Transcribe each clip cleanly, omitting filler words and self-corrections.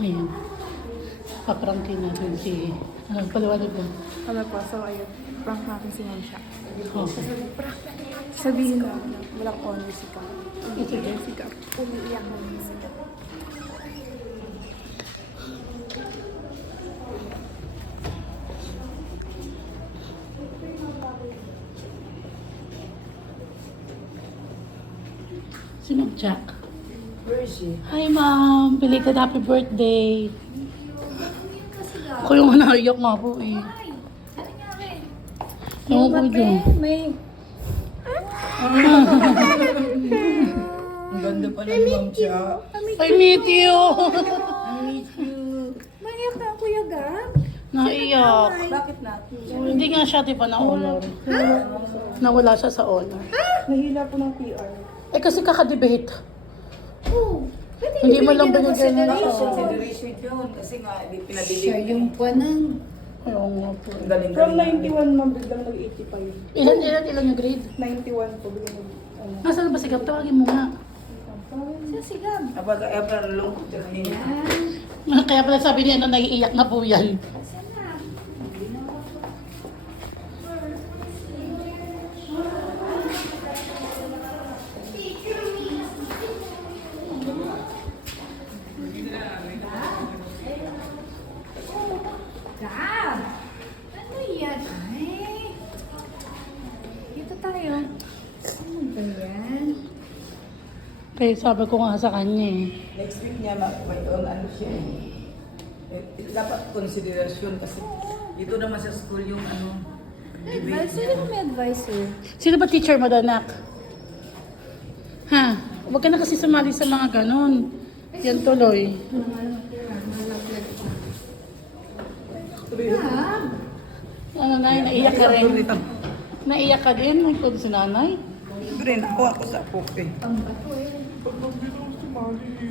Ayan. Paprangkin natin si... Ano, paliwanag mo. Ano po, so ayun, prank natin si Ma'am siya. Oh. Sabihin na, walang honor si Ka. Sige. Si Ka, umiiyak na niya sila. Si Ma'am Jack. Where is she? Hi, Ma'am. Belated happy birthday. Ako yung naiyak nga po eh. Ewan ko dyan. May... Ang ganda pala ni Ma'am siya. I meet you. I miss you. Maiyak na, Kuya Gab. Naiyak. Bakit natin? Hindi nga siya di pa na-honor. Nawala siya sa honor. Nahila po ng PR. Eh kasi kakadebate. Oh, Hindi mo lang binigyan ng Consideration yun. Kasi nga, pinadilig. siya yung panang... Ayaw nga po. Ang galing. From 91 ma'am, biglang nag-80 pa yun. Ilan yung grade? 91 po, biglang nag... Ano. Nasaan ba si Gab? Tawagin mo nga. Siya si Gab. Kapag ever lungkot siya kanina. Kaya pala sabi niya na naiiyak na po yan. Gab! Ano yan? Ay! Dito tayo. Ano ba yan? Kaya sabi ko nga sa kanya eh. Next week niya, may ano siya dapat konsiderasyon kasi dito naman sa school yung ano, debate Advisor? niya. Sino may advisor? Sino ba teacher mo, Danak? Ha? Huwag ka na kasi sumali sa mga ganon. Yan tuloy. Gab! Ano, Nay? Naiyak ka rin? Naiyak ka din? May kod si nanay? Siyempre, nakuha ko sa poke. Ang bato eh.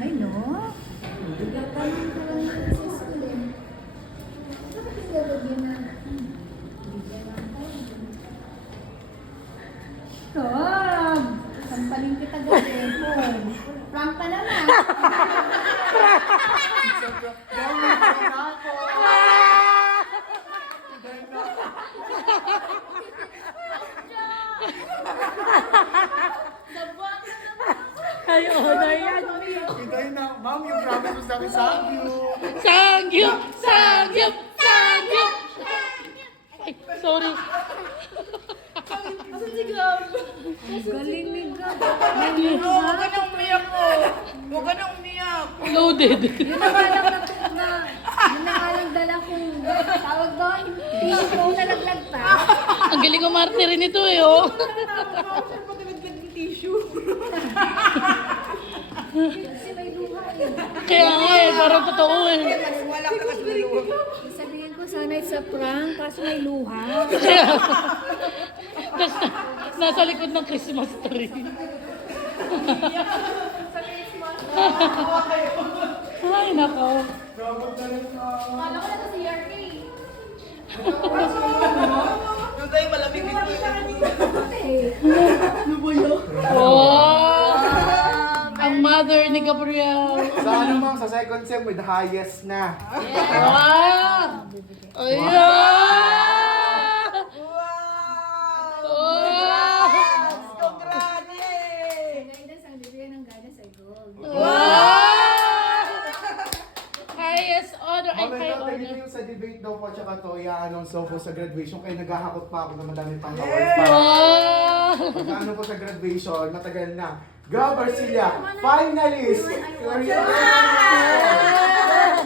Ay, no? Gab! Sampaling kita gabi. Prank ka naman. Ay, honor yan. Hintay na, ma'am, yung promise mo sa akin, sangyup. Sangyup! Sangyup! Sangyup! Ay, sorry. Galing ni Gab. Huwag ka nang umiyak ko. Huwag ka nang umiyak. Loaded. Yun na nga lang yun na nga lang dala kong tawag doon. Tissue ko nalaglag pa. Ang galing umarte rin ito eh, oh. Kasi may luha eh. Kaya nga eh, parang totoo eh. Wala ka kasi luluwag. Sabihin ko sana it's a prank kaso may luha. Kaya, tapos nasa likod ng Christmas tree. Ay, nako. Kala ko na si RK. Yung tayo malamig dito. Wow! Ang mother ni Gabriel. Sa ano, ma'am, sa second sem with highest na. Wow! Ayan! Wow! Congrats! Guidance ang bibigyan ng guidance ay gold. Wow! Highest honor. Ay, Ma'am, high ito, honor. yung sa debate daw po, tsaka to, i-announce daw po sa graduation, kaya naghahakot pa ako ng madami pang awards pa. Wow! Pagka ano po sa graduation, matagal na. Gab Arcilla, finalist!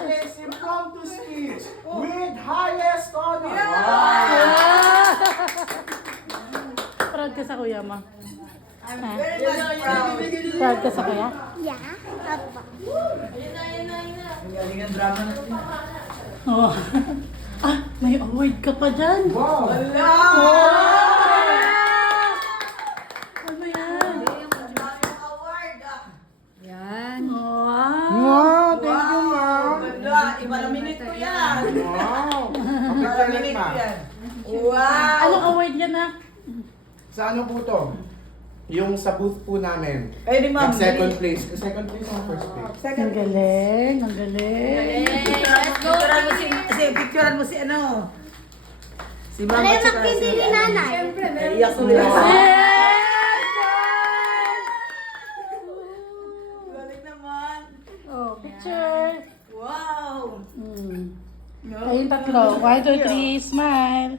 Yes, you come to speech with highest honor. Wow! Proud ka sa kuya mo? I'm very much proud. Proud ka sa kuya? Ang galing ang drama natin. Oo. Ah, may award ka pa dyan. Wow! Wala! Ano yan? Award! Yan. Wow! Wow! Thank you, ma'am! Wala! Iba na minute ko yan! Wow! Iba na Kapit minute ko ma'am. yan. Wow! Anong award yan ha? Sa ano po to? Yung sa booth po namin. Kayo ni ma'am. Second place. Second place ang first place. Ang galing, ang galing. Let's go! Picturean mo si ano. Si ma'am Wala at yung saka magpindi si ni ano. nanay. Siyempre, Iyak tuloy ako. Galing naman. Oh, picture. Wow. Mm. Kayong tatlo. 1, 2, 3, smile.